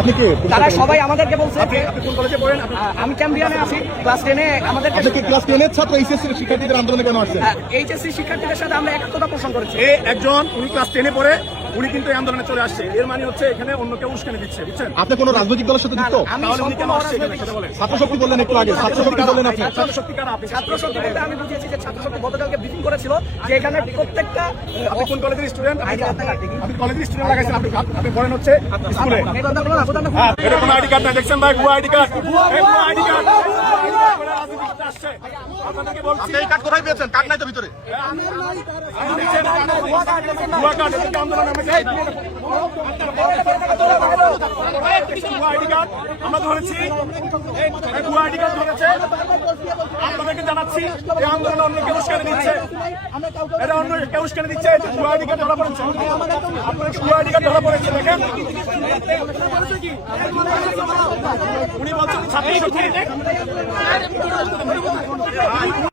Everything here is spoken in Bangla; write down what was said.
আপনি কে? তারা সবাই আমাদেরকে বলছে আপনি কোন কলেজে পড়েন? আমি ক্যাম্বিয়ানে আছি ক্লাস 10 এ আমাদের আপনি কি ক্লাস 10 এর ছাত্র? এইচএসসি শিক্ষার্থীদের আন্দোলনে কেন আসছেন? এইচএসসি শিক্ষার্থীদের সাথে আমরা একাত্মতা পোষণ করেছি। একজন উনি ক্লাস 10 এ পড়ে, উনি কিন্তু এই আন্দোলনে চলে আসছে। এর মানে হচ্ছে এখানে অন্য কেউ উস্কানি দিচ্ছে, বুঝছেন? আপনি কোন রাজনৈতিক দলের সাথে যুক্ত? আমি তাহলে উনি কেন সম্পূর্ণ আসছে এখানে সেটা বলেন। ছাত্র শক্তি বললেন একটু আগে, ছাত্র শক্তি বললেন আপনি। ছাত্র শক্তি কারা? আপনি ছাত্র শক্তি বলতে আমি বুঝিয়েছি যে ছাত্র শক্তি গতকালকে ব্রিফিং করেছিল যে এখানে প্রত্যেকটা আপনি কোন কলেজের স্টুডেন্ট? আপনি কলেজের স্টুডেন্ট লাগাইছেন, আপনি পড়েন হচ্ছে স্কুলে। হ্যাঁ, এটা কোনো আইডি কার্ড না, দেখছেন ভাই? ভুয়া আইডি কার্ড, ভুয়া আইডি কার্ড। আপনাদেরকে বলছি, এই কার্ড কোথায় পেয়েছেন? কার্ড নাই তো ভিতরে। ভুয়া কার্ড, এদেরকে আন্দোলন আমরা চাই। ভুয়া আইডি কার্ড আমরা ধরেছি, এই ভুয়া আইডি কার্ড ধরেছে। আপনাদেরকে জানাচ্ছি এই আন্দোলনে অন্য কেউ উস্কানি দিচ্ছে, এটা অন্য কেউ উস্কানি দিচ্ছে। ভুয়া আইডি কার্ড ধরা পড়েছে, আপনাদেরকে ভুয়া আইডি কার্ড ধরা পড়েছে। দেখেন উনি বলছেন ছাত্র শক্তি।